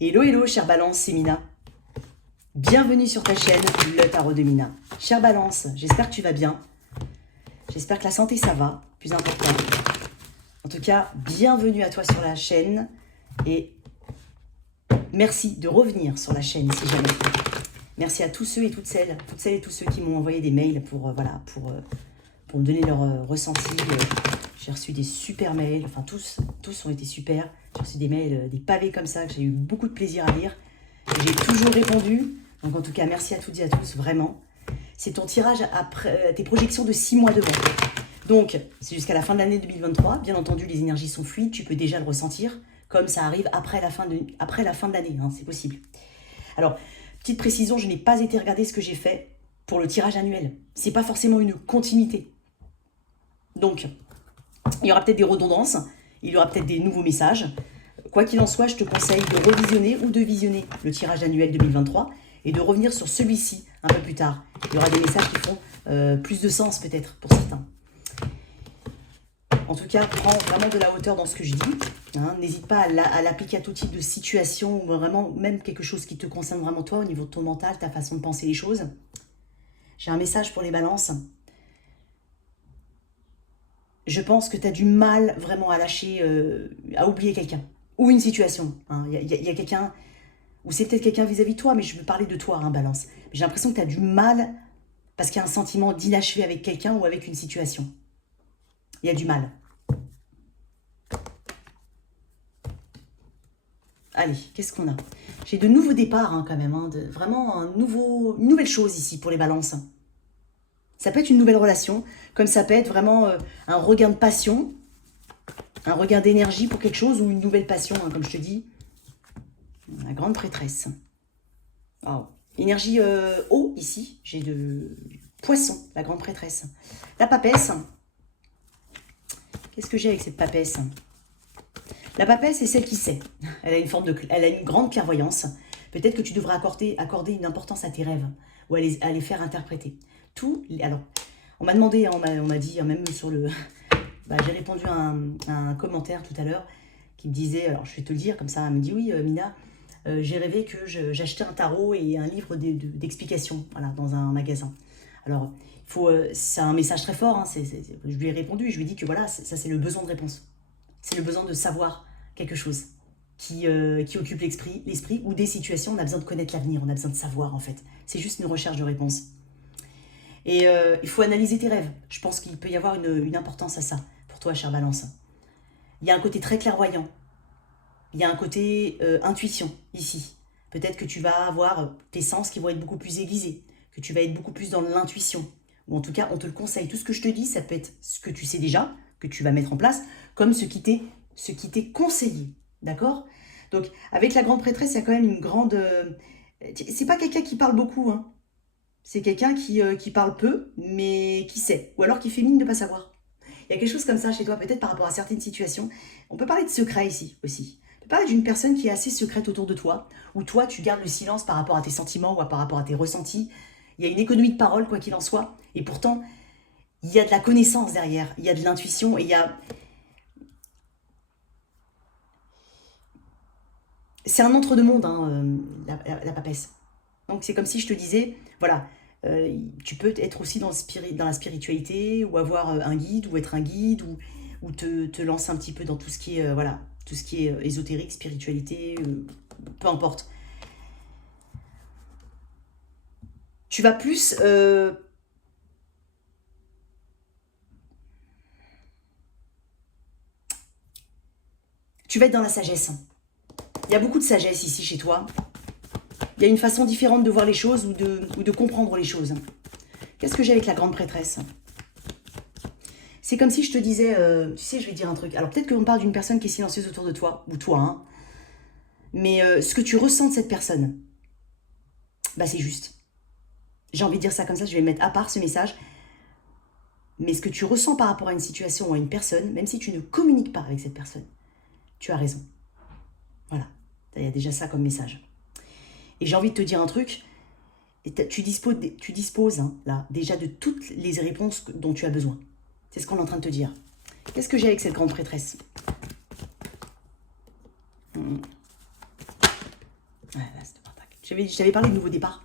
Hello, hello, chère Balance, c'est Mina. Bienvenue sur ta chaîne, le tarot de Mina. Chère Balance, j'espère que tu vas bien. J'espère que la santé, ça va, plus important. En tout cas, bienvenue à toi sur la chaîne. Et merci de revenir sur la chaîne si jamais. Merci à tous ceux et toutes celles et tous ceux qui m'ont envoyé des mails pour me donner leur ressenti. J'ai reçu des super mails, enfin tous ont été super. J'ai reçu des mails, des pavés comme ça, que j'ai eu beaucoup de plaisir à lire. J'ai toujours répondu. Donc en tout cas, merci à toutes et à tous, vraiment. C'est ton tirage après tes projections de 6 mois devant. Donc, c'est jusqu'à la fin de l'année 2023. Bien entendu, les énergies sont fluides, tu peux déjà le ressentir, comme ça arrive après la fin de l'année, hein, c'est possible. Alors, petite précision, je n'ai pas été regarder ce que j'ai fait pour le tirage annuel. C'est pas forcément une continuité. Donc, il y aura peut-être des redondances, il y aura peut-être des nouveaux messages. Quoi qu'il en soit, je te conseille de revisionner ou de visionner le tirage annuel 2023 et de revenir sur celui-ci un peu plus tard. Il y aura des messages qui font plus de sens peut-être pour certains. En tout cas, prends vraiment de la hauteur dans ce que je dis. Hein. N'hésite pas à l'appliquer à tout type de situation ou vraiment même quelque chose qui te concerne vraiment toi au niveau de ton mental, ta façon de penser les choses. J'ai un message pour les balances. Je pense que tu as du mal vraiment à lâcher, à oublier quelqu'un. Ou une situation. Hein. Y a quelqu'un, ou c'est peut-être quelqu'un vis-à-vis de toi, mais je veux parler de toi, hein, balance. J'ai l'impression que tu as du mal, parce qu'il y a un sentiment d'inachevé avec quelqu'un ou avec une situation. Il y a du mal. Allez, qu'est-ce qu'on a? J'ai de nouveaux départs hein, quand même. Hein, vraiment une nouvelle chose ici pour les balances. Ça peut être une nouvelle relation, comme ça peut être vraiment un regain de passion, un regain d'énergie pour quelque chose ou une nouvelle passion, hein, comme je te dis. La grande prêtresse. Oh. Énergie eau ici. J'ai de poisson, la grande prêtresse. La papesse. Qu'est-ce que j'ai avec cette papesse? La papesse, c'est celle qui sait. Elle a une grande clairvoyance. Peut-être que tu devrais accorder une importance à tes rêves ou à les faire interpréter. Alors, on m'a demandé, on m'a dit, même sur le... j'ai répondu à un commentaire tout à l'heure qui me disait, alors je vais te le dire comme ça, elle me dit, oui, Mina, j'ai rêvé que j'achetais un tarot et un livre d'explications voilà, dans un magasin. Alors, c'est un message très fort, hein, je lui ai répondu, je lui ai dit que voilà, ça c'est le besoin de réponse. C'est le besoin de savoir quelque chose qui occupe l'esprit ou des situations, on a besoin de connaître l'avenir, on a besoin de savoir en fait. C'est juste une recherche de réponse. Et il faut analyser tes rêves. Je pense qu'il peut y avoir une importance à ça, pour toi, chère Balance. Il y a un côté très clairvoyant. Il y a un côté intuition, ici. Peut-être que tu vas avoir tes sens qui vont être beaucoup plus aiguisés, que tu vas être beaucoup plus dans l'intuition. Ou en tout cas, on te le conseille. Tout ce que je te dis, ça peut être ce que tu sais déjà, que tu vas mettre en place, comme ce qui t'est conseillé. D'accord? Donc, avec la grande prêtresse, il y a quand même une grande... c'est pas quelqu'un qui parle beaucoup, hein. C'est quelqu'un qui parle peu, mais qui sait. Ou alors qui fait mine de ne pas savoir. Il y a quelque chose comme ça chez toi, peut-être par rapport à certaines situations. On peut parler de secret ici aussi. On peut parler d'une personne qui est assez secrète autour de toi, où toi, tu gardes le silence par rapport à tes sentiments ou par rapport à tes ressentis. Il y a une économie de parole, quoi qu'il en soit. Et pourtant, il y a de la connaissance derrière. Il y a de l'intuition et il y a... C'est un entre-deux-mondes, hein, la papesse. Donc c'est comme si je te disais, voilà, tu peux être aussi dans la spiritualité, ou avoir un guide, ou être un guide, ou te lancer un petit peu dans tout ce qui est, voilà, tout ce qui est ésotérique, spiritualité, peu importe. Tu vas plus... tu vas être dans la sagesse. Il y a beaucoup de sagesse ici chez toi. Il y a une façon différente de voir les choses ou de comprendre les choses. Qu'est-ce que j'ai avec la grande prêtresse? C'est comme si je te disais, tu sais, je vais te dire un truc. Alors peut-être qu'on parle d'une personne qui est silencieuse autour de toi, ou toi, hein. Mais ce que tu ressens de cette personne, bah c'est juste. J'ai envie de dire ça comme ça, je vais mettre à part ce message. Mais ce que tu ressens par rapport à une situation ou à une personne, même si tu ne communiques pas avec cette personne, tu as raison. Voilà, il y a déjà ça comme message. Et j'ai envie de te dire un truc, tu disposes hein, là, déjà de toutes les réponses dont tu as besoin. C'est ce qu'on est en train de te dire. Qu'est-ce que j'ai avec cette grande prêtresse? Ah, l'As de Pentacle. Je t'avais parlé de nouveau départ.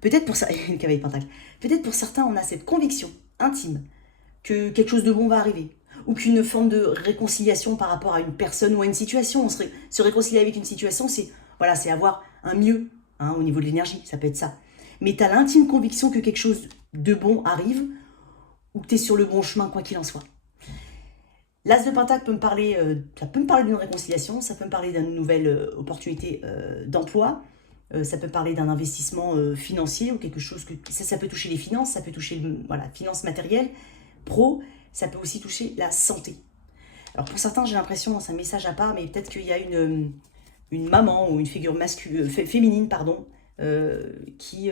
Peut-être pour ça, une cavalier de Pentacle. Peut-être pour certains, on a cette conviction intime que quelque chose de bon va arriver. Ou qu'une forme de réconciliation par rapport à une personne ou à une situation. Se réconcilier avec une situation, c'est voilà, c'est avoir un mieux hein, au niveau de l'énergie. Ça peut être ça. Mais tu as l'intime conviction que quelque chose de bon arrive ou que tu es sur le bon chemin, quoi qu'il en soit. L'As de Pentacle peut me parler, ça peut me parler d'une réconciliation, ça peut me parler d'une nouvelle opportunité d'emploi, ça peut parler d'un investissement financier ou quelque chose que ça peut toucher les finances, ça peut toucher voilà, finances matérielles, pro, ça peut aussi toucher la santé. Alors pour certains, j'ai l'impression, c'est un message à part, mais peut-être qu'il y a une maman ou une figure féminine, pardon, qui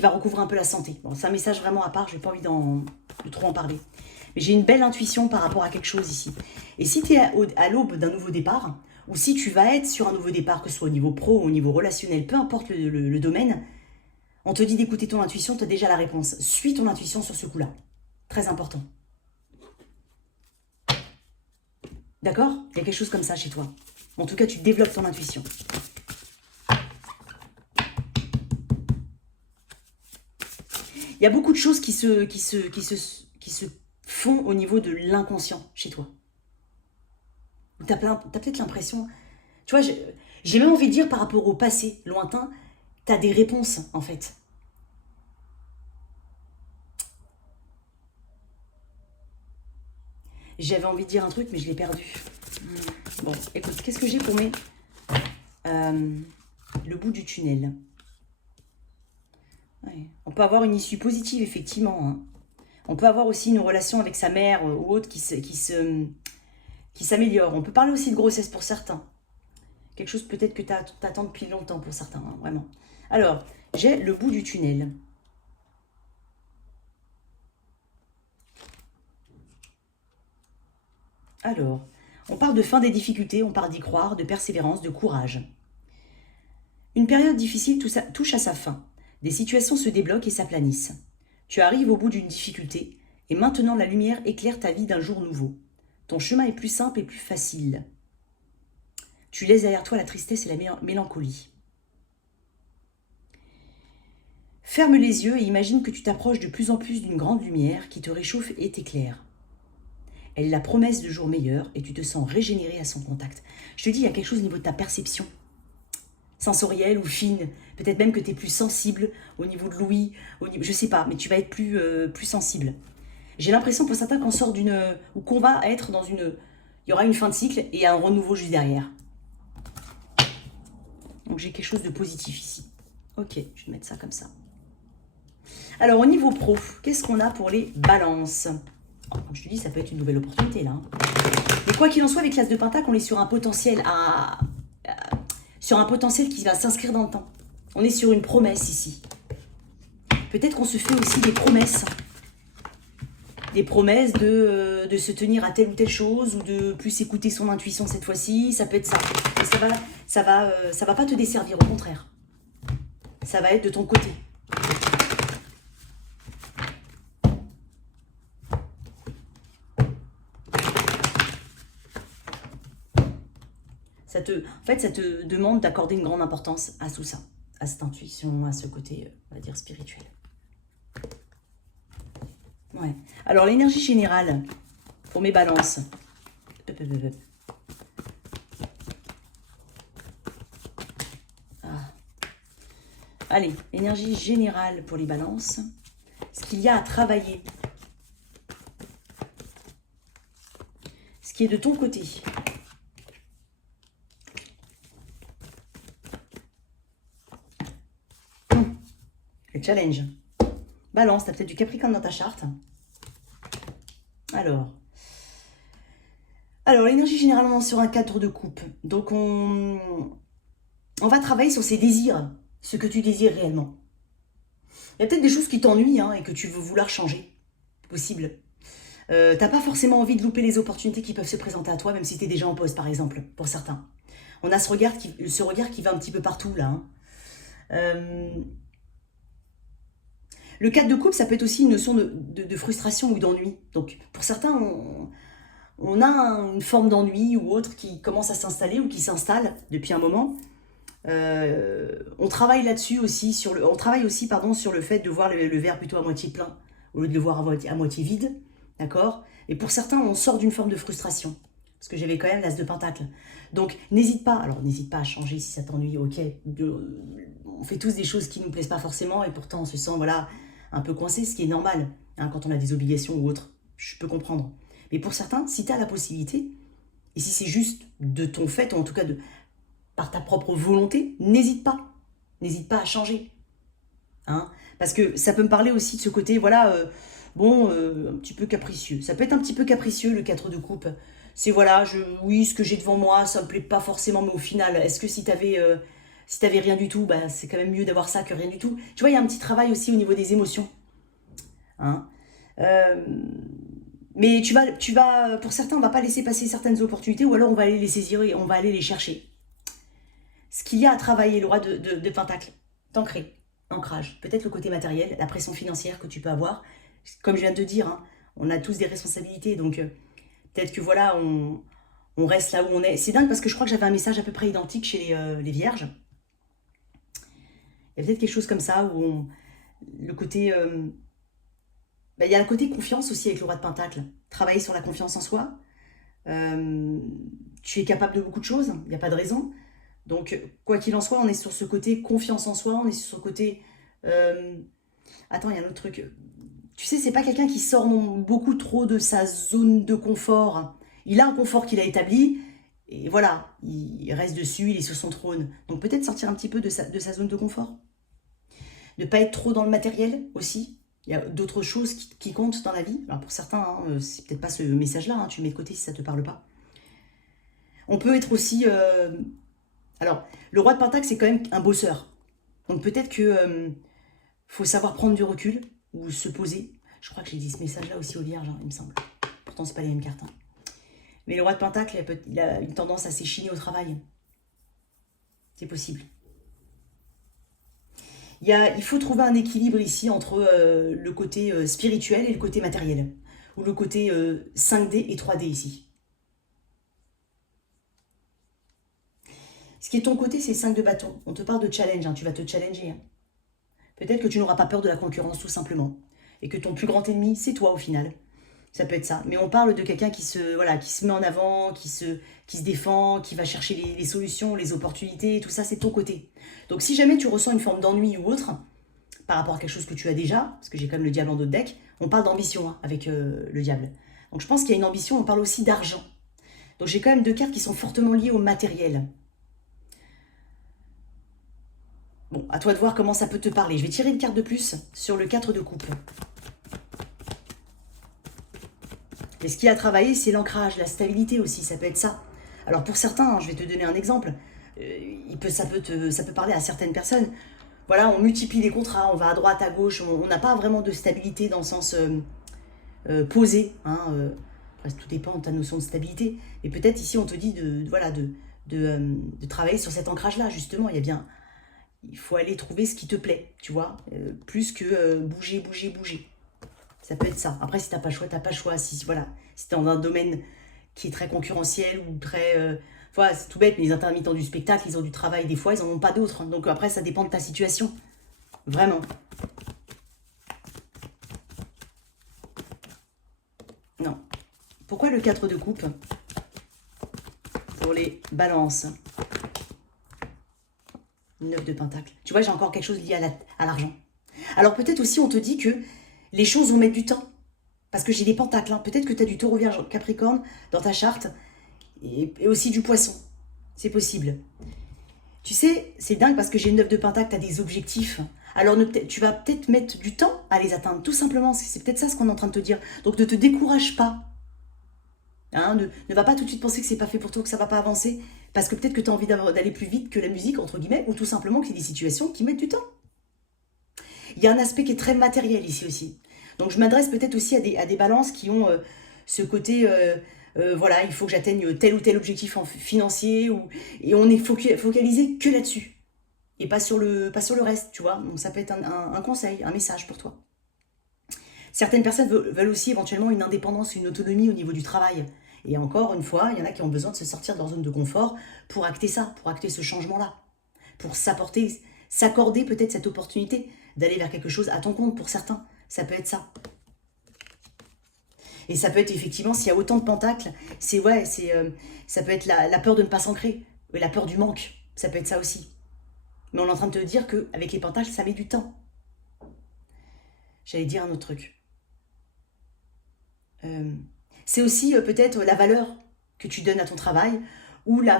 va recouvrir un peu la santé. Bon, c'est un message vraiment à part, je n'ai pas envie de trop en parler. Mais j'ai une belle intuition par rapport à quelque chose ici. Et si tu es à l'aube d'un nouveau départ, ou si tu vas être sur un nouveau départ, que ce soit au niveau pro ou au niveau relationnel, peu importe le domaine, on te dit d'écouter ton intuition, tu as déjà la réponse. Suis ton intuition sur ce coup-là. Très important. D'accord? Il y a quelque chose comme ça chez toi. En tout cas, tu développes ton intuition. Il y a beaucoup de choses qui se font au niveau de l'inconscient chez toi. Tu as peut-être l'impression... Tu vois, j'ai même envie de dire par rapport au passé lointain, tu as des réponses en fait. J'avais envie de dire un truc, mais je l'ai perdu. Bon, écoute, qu'est-ce que j'ai pour mes... le bout du tunnel. Ouais. On peut avoir une issue positive, effectivement. Hein. On peut avoir aussi une relation avec sa mère ou autre qui s'améliore. On peut parler aussi de grossesse pour certains. Quelque chose peut-être que tu attends depuis longtemps pour certains, hein, vraiment. Alors, j'ai le bout du tunnel. Alors, on parle de fin des difficultés, on parle d'y croire, de persévérance, de courage. Une période difficile touche à sa fin. Des situations se débloquent et s'aplanissent. Tu arrives au bout d'une difficulté et maintenant la lumière éclaire ta vie d'un jour nouveau. Ton chemin est plus simple et plus facile. Tu laisses derrière toi la tristesse et la mélancolie. Ferme les yeux et imagine que tu t'approches de plus en plus d'une grande lumière qui te réchauffe et t'éclaire. Elle est la promesse de jours meilleurs et tu te sens régénéré à son contact. Je te dis, il y a quelque chose au niveau de ta perception sensorielle ou fine. Peut-être même que tu es plus sensible au niveau de l'ouïe, je sais pas, mais tu vas être plus sensible. J'ai l'impression pour certains qu'on sort ou qu'on va être dans il y aura une fin de cycle et un renouveau juste derrière. Donc j'ai quelque chose de positif ici. Ok, je vais mettre ça comme ça. Alors au niveau pro, qu'est-ce qu'on a pour les balances? Comme je te dis, ça peut être une nouvelle opportunité là. Mais quoi qu'il en soit, avec l'As de Pentacle, on est sur un potentiel qui va s'inscrire dans le temps. On est sur une promesse ici. Peut-être qu'on se fait aussi des promesses. Des promesses de se tenir à telle ou telle chose ou de plus écouter son intuition cette fois-ci. Ça peut être ça. Et ça va pas te desservir, au contraire. Ça va être de ton côté. En fait, ça te demande d'accorder une grande importance à tout ça, à cette intuition, à ce côté, on va dire, spirituel. Ouais. Alors, l'énergie générale pour mes balances. Ah. Allez, énergie générale pour les balances. Ce qu'il y a à travailler. Ce qui est de ton côté. Le challenge. Balance, tu as peut-être du Capricorne dans ta charte. Alors l'énergie généralement sur un cadre de coupe. Donc, on va travailler sur ses désirs, ce que tu désires réellement. Il y a peut-être des choses qui t'ennuient hein, et que tu veux vouloir changer. Possible. T'as pas forcément envie de louper les opportunités qui peuvent se présenter à toi, même si tu es déjà en poste, par exemple, pour certains. On a ce regard qui va un petit peu partout, là. Hein. Le cadre de couple, ça peut être aussi une notion de frustration ou d'ennui. Donc, pour certains, on a une forme d'ennui ou autre qui commence à s'installer ou qui s'installe depuis un moment. On travaille là-dessus aussi, on travaille aussi pardon, sur le fait de voir le verre plutôt à moitié plein au lieu de le voir à moitié vide, d'accord? Et pour certains, on sort d'une forme de frustration, parce que j'avais quand même l'as de pentacle. Donc n'hésite pas, alors n'hésite pas à changer si ça t'ennuie, ok, on fait tous des choses qui ne nous plaisent pas forcément, et pourtant on se sent voilà, un peu coincé, ce qui est normal, hein, quand on a des obligations ou autres, je peux comprendre. Mais pour certains, si tu as la possibilité, et si c'est juste de ton fait, ou en tout cas par ta propre volonté, n'hésite pas. N'hésite pas à changer. Hein, parce que ça peut me parler aussi de ce côté, voilà, un petit peu capricieux. Ça peut être un petit peu capricieux, le 4 de coupe. C'est, voilà, oui, ce que j'ai devant moi, ça me plaît pas forcément, mais au final, est-ce que si t'avais rien du tout, bah, c'est quand même mieux d'avoir ça que rien du tout. Tu vois, il y a un petit travail aussi au niveau des émotions. Hein. Mais pour certains, on va pas laisser passer certaines opportunités, ou alors on va aller les saisir et on va aller les chercher. Ce qu'il y a à travailler, le roi de Pentacle, t'ancrer, ancrage, peut-être le côté matériel, la pression financière que tu peux avoir. Comme je viens de te dire, hein, on a tous des responsabilités, donc peut-être que voilà, on reste là où on est. C'est dingue parce que je crois que j'avais un message à peu près identique chez les vierges. Il y a peut-être quelque chose comme ça où le côté... il y a le côté confiance aussi avec le roi de Pentacle. Travailler sur la confiance en soi. Tu es capable de beaucoup de choses, il n'y a pas de raison. Donc, quoi qu'il en soit, on est sur ce côté confiance en soi, on est sur ce côté... Attends, il y a un autre truc. Tu sais, c'est pas quelqu'un qui sort beaucoup trop de sa zone de confort. Il a un confort qu'il a établi, et voilà, il reste dessus, il est sur son trône. Donc peut-être sortir un petit peu de sa zone de confort. Ne pas être trop dans le matériel aussi. Il y a d'autres choses qui comptent dans la vie. Alors pour certains, hein, c'est peut-être pas ce message-là, hein, tu le mets de côté si ça te parle pas. On peut être aussi... Alors, le roi de Pentacle, c'est quand même un bosseur. Donc peut-être que faut savoir prendre du recul ou se poser. Je crois que j'ai dit ce message-là aussi aux vierges, hein, il me semble. Pourtant, c'est pas les mêmes cartes. Hein. Mais le roi de Pentacle, il a une tendance à s'échiner au travail. C'est possible. Il faut trouver un équilibre ici entre le côté spirituel et le côté matériel. Ou le côté 5D et 3D ici. Ce qui est ton côté, c'est 5 de bâton. On te parle de challenge, hein, tu vas te challenger. Hein. Peut-être que tu n'auras pas peur de la concurrence, tout simplement. Et que ton plus grand ennemi, c'est toi, au final. Ça peut être ça. Mais on parle de quelqu'un qui se met en avant, qui se défend, qui va chercher les solutions, les opportunités, tout ça, c'est ton côté. Donc si jamais tu ressens une forme d'ennui ou autre, par rapport à quelque chose que tu as déjà, parce que j'ai quand même le diable en d'autres decks, on parle d'ambition hein, avec le diable. Donc je pense qu'il y a une ambition, on parle aussi d'argent. Donc j'ai quand même 2 cartes qui sont fortement liées au matériel. Bon, à toi de voir comment ça peut te parler. Je vais tirer une carte de plus sur le 4 de coupe. Et ce qui a travaillé, c'est l'ancrage, la stabilité aussi, ça peut être ça. Alors pour certains, hein, je vais te donner un exemple, ça peut parler à certaines personnes. Voilà, on multiplie les contrats, on va à droite, à gauche, on n'a pas vraiment de stabilité dans le sens posé. Hein, après, tout dépend de ta notion de stabilité. Et peut-être ici, on te dit de travailler sur cet ancrage-là, justement. Il faut aller trouver ce qui te plaît, tu vois, plus que bouger. Ça peut être ça. Après, si t'as pas le choix, t'as pas le choix. Si t'es dans un domaine qui est très concurrentiel ou très... voilà, c'est tout bête, mais les intermittents du spectacle, ils ont du travail des fois, ils en ont pas d'autres. Donc après, ça dépend de ta situation. Vraiment. Non. Pourquoi le 4 de coupe pour les balances? 9 de pentacle. Tu vois, j'ai encore quelque chose lié à l'argent. Alors peut-être aussi, on te dit que les choses vont mettre du temps. Parce que j'ai des pentacles. Hein. Peut-être que tu as du taureau vierge capricorne dans ta charte. Et aussi du poisson. C'est possible. Tu sais, c'est dingue parce que j'ai une 9 de pentacle, tu as des objectifs. Alors tu vas peut-être mettre du temps à les atteindre. Tout simplement, c'est peut-être ça ce qu'on est en train de te dire. Donc ne te décourage pas. Hein, ne va pas tout de suite penser que c'est pas fait pour toi, que ça va pas avancer. Parce que peut-être que tu as envie d'aller plus vite que la musique, entre guillemets. Ou tout simplement qu'il y a des situations qui mettent du temps. Il y a un aspect qui est très matériel ici aussi. Donc je m'adresse peut-être aussi à des balances qui ont ce côté, voilà, il faut que j'atteigne tel ou tel objectif financier, et on est focalisé que là-dessus, et pas sur le reste, tu vois. Donc ça peut être un conseil, un message pour toi. Certaines personnes veulent aussi éventuellement une indépendance, une autonomie au niveau du travail. Et encore une fois, il y en a qui ont besoin de se sortir de leur zone de confort pour acter ça, pour acter ce changement-là, pour s'accorder peut-être cette opportunité d'aller vers quelque chose à ton compte pour certains. Ça peut être ça. Et ça peut être effectivement, s'il y a autant de pentacles, ça peut être la peur de ne pas s'ancrer, la peur du manque, ça peut être ça aussi. Mais on est en train de te dire qu'avec les pentacles, ça met du temps. J'allais dire un autre truc. C'est aussi peut-être la valeur que tu donnes à ton travail, ou la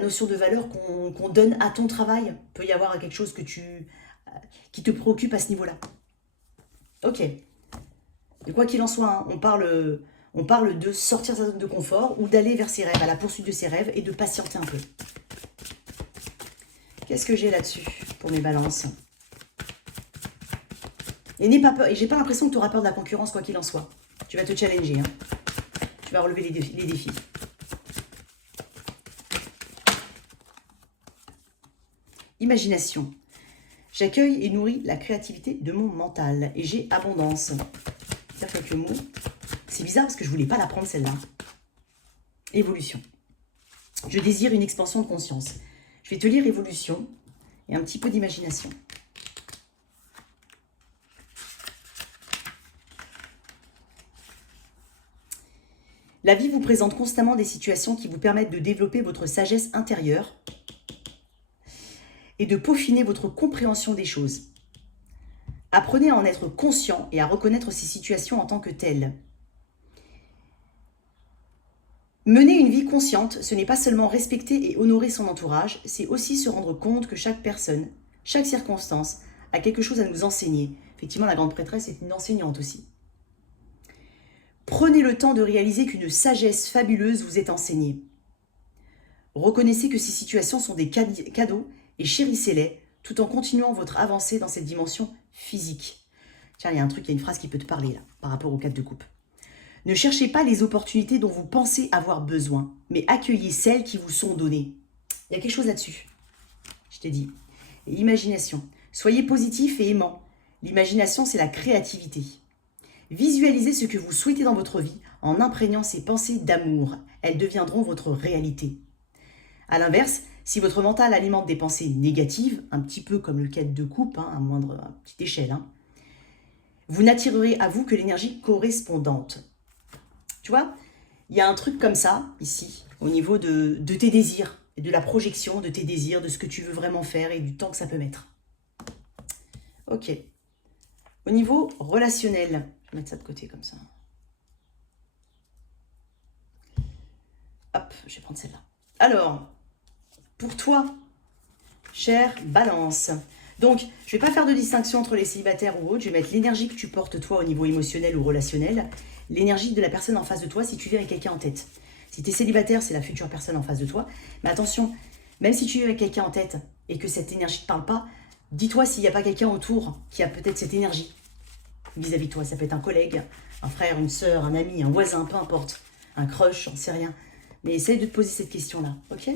notion de valeur qu'on donne à ton travail. Il peut y avoir quelque chose qui te préoccupe à ce niveau-là. Ok. Et quoi qu'il en soit, hein, on parle de sortir de sa zone de confort ou d'aller vers ses rêves, à la poursuite de ses rêves et de patienter un peu. Qu'est-ce que j'ai là-dessus pour mes balances? Et n'aie pas peur. Et j'ai pas l'impression que tu auras peur de la concurrence, quoi qu'il en soit. Tu vas te challenger. Hein. Tu vas relever les défis. Imagination. J'accueille et nourris la créativité de mon mental. Et j'ai abondance. Faire quelques mots. C'est bizarre parce que je voulais pas la prendre celle-là. Évolution. Je désire une expansion de conscience. Je vais te lire évolution et un petit peu d'imagination. La vie vous présente constamment des situations qui vous permettent de développer votre sagesse intérieure et de peaufiner votre compréhension des choses. Apprenez à en être conscient et à reconnaître ces situations en tant que telles. Mener une vie consciente, ce n'est pas seulement respecter et honorer son entourage, c'est aussi se rendre compte que chaque personne, chaque circonstance a quelque chose à nous enseigner. Effectivement, la grande prêtresse est une enseignante aussi. Prenez le temps de réaliser qu'une sagesse fabuleuse vous est enseignée. Reconnaissez que ces situations sont des cadeaux et chérissez-les tout en continuant votre avancée dans cette dimension physique. Tiens, il y a une phrase qui peut te parler là, par rapport aux 4 de coupe. Ne cherchez pas les opportunités dont vous pensez avoir besoin, mais accueillez celles qui vous sont données. Il y a quelque chose là-dessus, je t'ai dit. Et imagination. Soyez positif et aimant. L'imagination, c'est la créativité. Visualisez ce que vous souhaitez dans votre vie en imprégnant ces pensées d'amour. Elles deviendront votre réalité. A l'inverse, si votre mental alimente des pensées négatives, un petit peu comme le 4 de coupe, à petite échelle, vous n'attirerez à vous que l'énergie correspondante. Tu vois, il y a un truc comme ça, ici, au niveau de tes désirs, et de la projection de tes désirs, de ce que tu veux vraiment faire et du temps que ça peut mettre. Ok. Au niveau relationnel, je vais mettre ça de côté comme ça. Hop, je vais prendre celle-là. Alors, pour toi, chère Balance, donc je ne vais pas faire de distinction entre les célibataires ou autres, je vais mettre l'énergie que tu portes toi au niveau émotionnel ou relationnel, l'énergie de la personne en face de toi si tu vis avec quelqu'un en tête. Si tu es célibataire, c'est la future personne en face de toi. Mais attention, même si tu vis avec quelqu'un en tête et que cette énergie ne te parle pas, dis-toi s'il n'y a pas quelqu'un autour qui a peut-être cette énergie vis-à-vis de toi. Ça peut être un collègue, un frère, une sœur, un ami, un voisin, peu importe. Un crush, j'en sais rien. Mais essaye de te poser cette question-là, ok?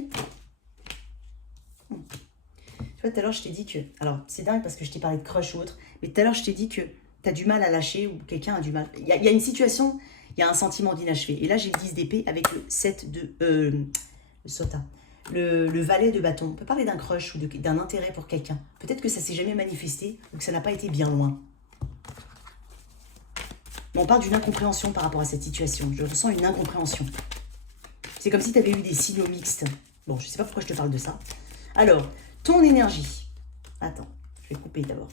Tu vois, tout à l'heure, je t'ai dit que... Alors, c'est dingue parce que je t'ai parlé de crush ou autre, mais tout à l'heure, je t'ai dit que tu as du mal à lâcher ou quelqu'un a du mal. Il y a une situation, il y a un sentiment d'inachevé. Et là, j'ai le 10 d'épée avec le 7 de... le sota. Le valet de bâton. On peut parler d'un crush ou d'un intérêt pour quelqu'un. Peut-être que ça ne s'est jamais manifesté ou que ça n'a pas été bien loin. Mais on parle d'une incompréhension par rapport à cette situation. Je ressens une incompréhension. C'est comme si tu avais eu des signaux mixtes. Bon, je ne sais pas pourquoi je te parle de ça. Alors, ton énergie. Attends, je vais couper d'abord.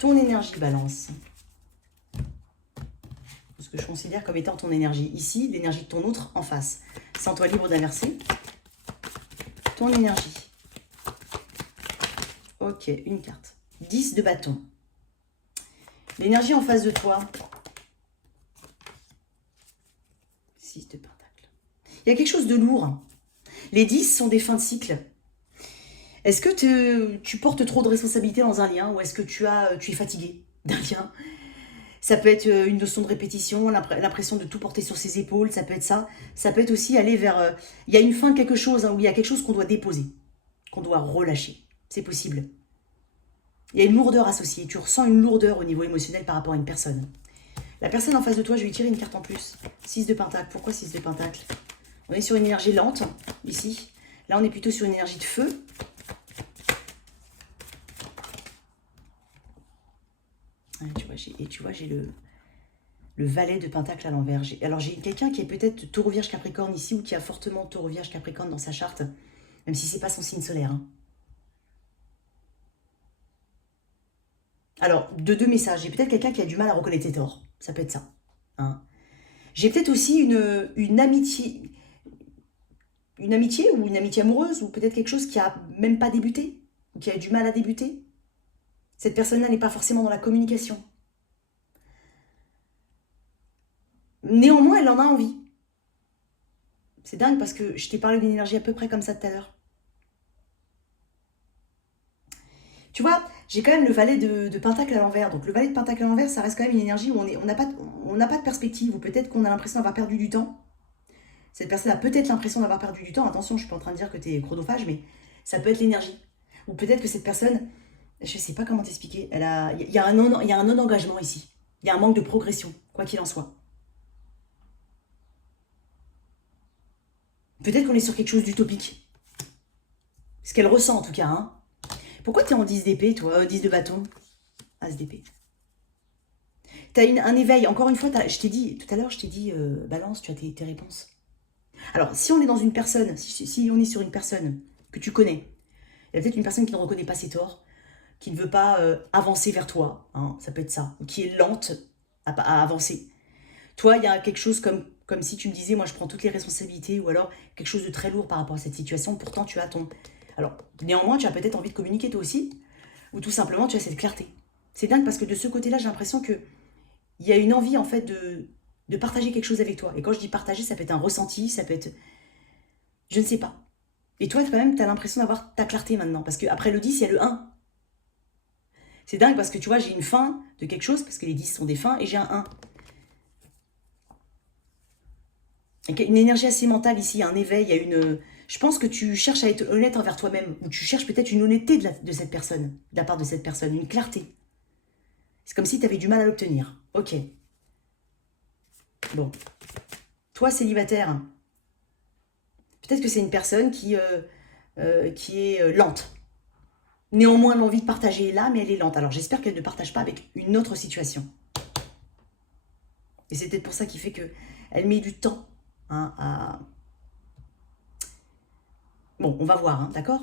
Ton énergie, Balance. Ce que je considère comme étant ton énergie. Ici, l'énergie de ton autre en face. Sens-toi libre d'inverser. Ton énergie. Ok, une carte. 10 de bâton. L'énergie en face de toi. 6 de pentacle. Il y a quelque chose de lourd. Les 10 sont des fins de cycle. Est-ce que tu portes trop de responsabilités dans un lien ou est-ce que tu es fatigué d'un lien? Ça peut être une notion de répétition, l'impression de tout porter sur ses épaules, ça peut être ça. Ça peut être aussi aller vers... il y a une fin de quelque chose, où il y a quelque chose qu'on doit déposer, qu'on doit relâcher. C'est possible. Il y a une lourdeur associée. Tu ressens une lourdeur au niveau émotionnel par rapport à une personne. La personne en face de toi, je vais lui tirer une carte en plus. 6 de Pentacle. Pourquoi 6 de Pentacle? On est sur une énergie lente, ici. Là, on est plutôt sur une énergie de feu. Ouais, tu vois, j'ai le valet de Pentacle à l'envers. Alors, j'ai quelqu'un qui est peut-être Taureau Vierge Capricorne ici, ou qui a fortement Taureau Vierge Capricorne dans sa charte, même si c'est pas son signe solaire. Hein. Alors, de deux messages. J'ai peut-être quelqu'un qui a du mal à reconnaître ses torts. Ça peut être ça. Hein. J'ai peut-être aussi une amitié ou une amitié amoureuse, ou peut-être quelque chose qui a même pas débuté, ou qui a du mal à débuter. Cette personne-là n'est pas forcément dans la communication. Néanmoins, elle en a envie. C'est dingue parce que je t'ai parlé d'une énergie à peu près comme ça tout à l'heure. Tu vois, j'ai quand même le valet de Pentacle à l'envers. Donc le valet de Pentacle à l'envers, ça reste quand même une énergie où on n'a pas de perspective, ou peut-être qu'on a l'impression d'avoir perdu du temps. Cette personne a peut-être l'impression d'avoir perdu du temps. Attention, je suis pas en train de dire que tu es chronophage, mais ça peut être l'énergie. Ou peut-être que cette personne, je sais pas comment t'expliquer, il y a un non-engagement ici. Il y a un manque de progression, quoi qu'il en soit. Peut-être qu'on est sur quelque chose d'utopique. Ce qu'elle ressent en tout cas. Hein. Pourquoi tu es en 10 d'épée, toi 10 de bâton. As d'épée. Tu as un éveil. Encore une fois, je t'ai dit, tout à l'heure, je t'ai dit, balance, tu as tes réponses. Alors, si on est dans une personne, si on est sur une personne que tu connais, il y a peut-être une personne qui ne reconnaît pas ses torts, qui ne veut pas avancer vers toi, hein, ça peut être ça, ou qui est lente à avancer. Toi, il y a quelque chose comme si tu me disais, moi je prends toutes les responsabilités, ou alors quelque chose de très lourd par rapport à cette situation, pourtant tu as ton... Alors, néanmoins, tu as peut-être envie de communiquer toi aussi, ou tout simplement tu as cette clarté. C'est dingue parce que de ce côté-là, j'ai l'impression qu'il y a une envie en fait de partager quelque chose avec toi. Et quand je dis partager, ça peut être un ressenti, ça peut être... Je ne sais pas. Et toi, quand même, tu as l'impression d'avoir ta clarté maintenant, parce qu'après le 10, il y a le 1. C'est dingue parce que tu vois, j'ai une fin de quelque chose, parce que les 10 sont des fins, et j'ai un 1. Une énergie assez mentale ici, il y a un éveil, il y a une... Je pense que tu cherches à être honnête envers toi-même, ou tu cherches peut-être une honnêteté de cette personne, de la part de cette personne, une clarté. C'est comme si tu avais du mal à l'obtenir. Ok. Bon. Toi, célibataire, peut-être que c'est une personne qui est lente. Néanmoins, l'envie de partager est là, mais elle est lente. Alors, j'espère qu'elle ne partage pas avec une autre situation. Et c'est peut-être pour ça qui fait qu'elle met du temps à... Bon, on va voir, hein, d'accord?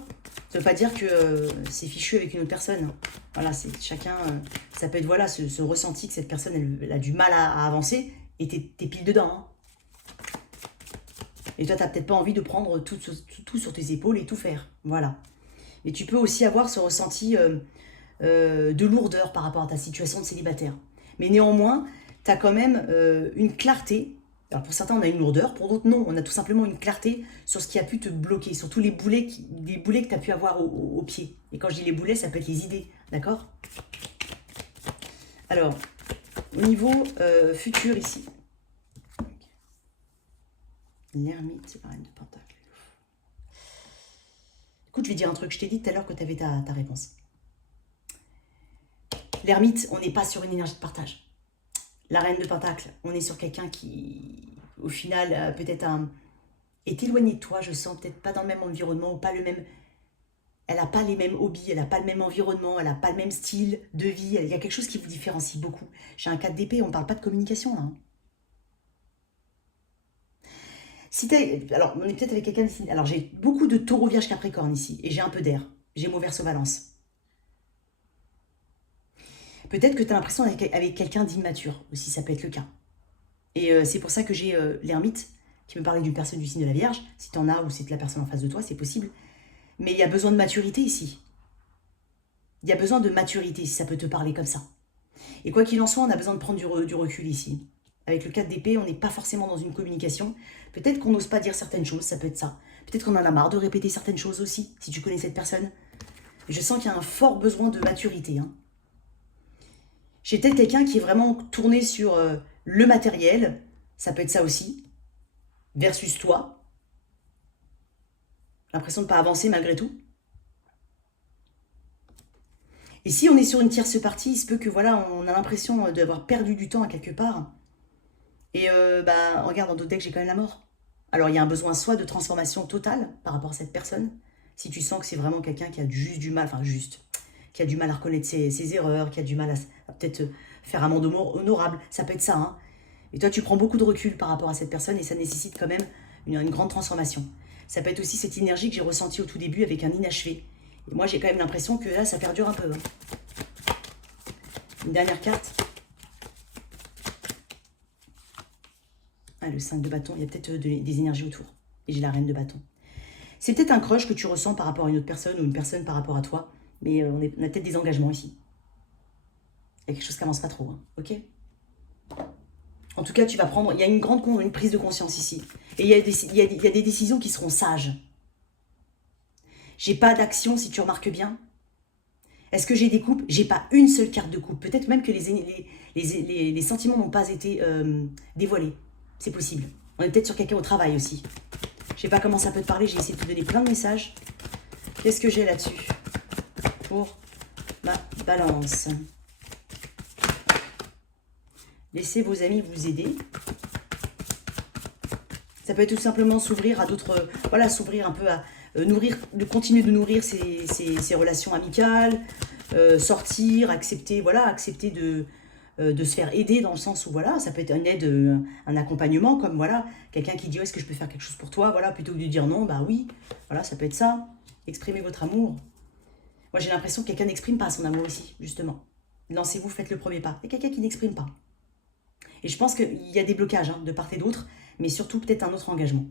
Ça ne veut pas dire que c'est fichu avec une autre personne. Voilà, c'est chacun... ça peut être, voilà, ce ressenti que cette personne, elle a du mal à avancer, et t'es pile dedans. Hein. Et toi, tu n'as peut-être pas envie de prendre tout sur tes épaules et tout faire. Voilà. Mais tu peux aussi avoir ce ressenti de lourdeur par rapport à ta situation de célibataire. Mais néanmoins, tu as quand même une clarté. Alors pour certains, on a une lourdeur, pour d'autres, non. On a tout simplement une clarté sur ce qui a pu te bloquer, sur tous les boulets que tu as pu avoir au pied. Et quand je dis les boulets, ça peut être les idées, d'accord? Alors, au niveau futur ici. L'ermite, c'est pareil de Pentacle. Écoute, je vais dire un truc. Je t'ai dit tout à l'heure que tu avais ta réponse. L'ermite, on n'est pas sur une énergie de partage. La reine de Pentacle, on est sur quelqu'un qui, au final, peut-être est éloigné de toi, je sens, peut-être pas dans le même environnement, ou pas le même... Elle n'a pas les mêmes hobbies, elle n'a pas le même environnement, elle n'a pas le même style de vie, il y a quelque chose qui vous différencie beaucoup. J'ai un 4 d'épée, on ne parle pas de communication, là. Hein. Si alors, on est peut-être avec quelqu'un ici. Alors, j'ai beaucoup de taureau vierge capricorne ici, et j'ai un peu d'air. Gémeaux verseau balance. Peut-être que tu as l'impression avec quelqu'un d'immature aussi, ça peut être le cas. Et c'est pour ça que j'ai l'ermite qui me parlait d'une personne du signe de la Vierge. Si tu en as ou c'est la personne en face de toi, c'est possible. Mais il y a besoin de maturité ici. Il y a besoin de maturité si ça peut te parler comme ça. Et quoi qu'il en soit, on a besoin de prendre du recul ici. Avec le 4 d'épée, on n'est pas forcément dans une communication. Peut-être qu'on n'ose pas dire certaines choses, ça peut être ça. Peut-être qu'on en a marre de répéter certaines choses aussi, si tu connais cette personne. Je sens qu'il y a un fort besoin de maturité. Hein. J'ai peut-être quelqu'un qui est vraiment tourné sur le matériel, ça peut être ça aussi, versus toi. L'impression de ne pas avancer malgré tout. Et si on est sur une tierce partie, il se peut que voilà, on a l'impression d'avoir perdu du temps à quelque part. Et bah, regarde, dans d'autres decks, j'ai quand même la mort. Alors, il y a un besoin soit de transformation totale par rapport à cette personne, si tu sens que c'est vraiment quelqu'un qui a juste du mal, enfin juste, qui a du mal à reconnaître ses erreurs, qui a du mal à peut-être faire un monde honorable, ça peut être ça, hein. Et toi, tu prends beaucoup de recul par rapport à cette personne et ça nécessite quand même une grande transformation. Ça peut être aussi cette énergie que j'ai ressentie au tout début avec un inachevé. Et moi, j'ai quand même l'impression que là, ça perdure un peu, hein. Une dernière carte. Ah, le 5 de bâton, il y a peut-être des énergies autour. Et j'ai la reine de bâton. C'est peut-être un crush que tu ressens par rapport à une autre personne ou une personne par rapport à toi. Mais on a peut-être des engagements ici. Il y a quelque chose qui avance pas trop, hein. Ok? En tout cas, tu vas prendre... Il y a une prise de conscience ici. Et il y a des décisions qui seront sages. J'ai pas d'action, si tu remarques bien. Est-ce que j'ai des coupes? J'ai pas une seule carte de coupe. Peut-être même que les sentiments n'ont pas été dévoilés. C'est possible. On est peut-être sur quelqu'un au travail aussi. Je sais pas comment ça peut te parler. J'ai essayé de te donner plein de messages. Qu'est-ce que j'ai là-dessus pour ma balance? Laissez vos amis vous aider. Ça peut être tout simplement s'ouvrir à d'autres... Voilà, s'ouvrir un peu à continuer de nourrir ses relations amicales, sortir, accepter, voilà, accepter de se faire aider dans le sens où, voilà, ça peut être une aide, un accompagnement, comme, voilà, quelqu'un qui dit, oh, est-ce que je peux faire quelque chose pour toi, voilà, plutôt que de dire non, bah oui, voilà, ça peut être ça. Exprimez votre amour. Moi, j'ai l'impression que quelqu'un n'exprime pas son amour ici, justement. Lancez-vous, faites le premier pas. Il y a quelqu'un qui n'exprime pas. Et je pense qu'il y a des blocages, hein, de part et d'autre, mais surtout peut-être un autre engagement.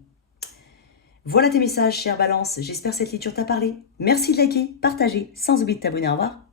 Voilà tes messages, chère Balance. J'espère que cette lecture t'a parlé. Merci de liker, partager, sans oublier de t'abonner. Au revoir.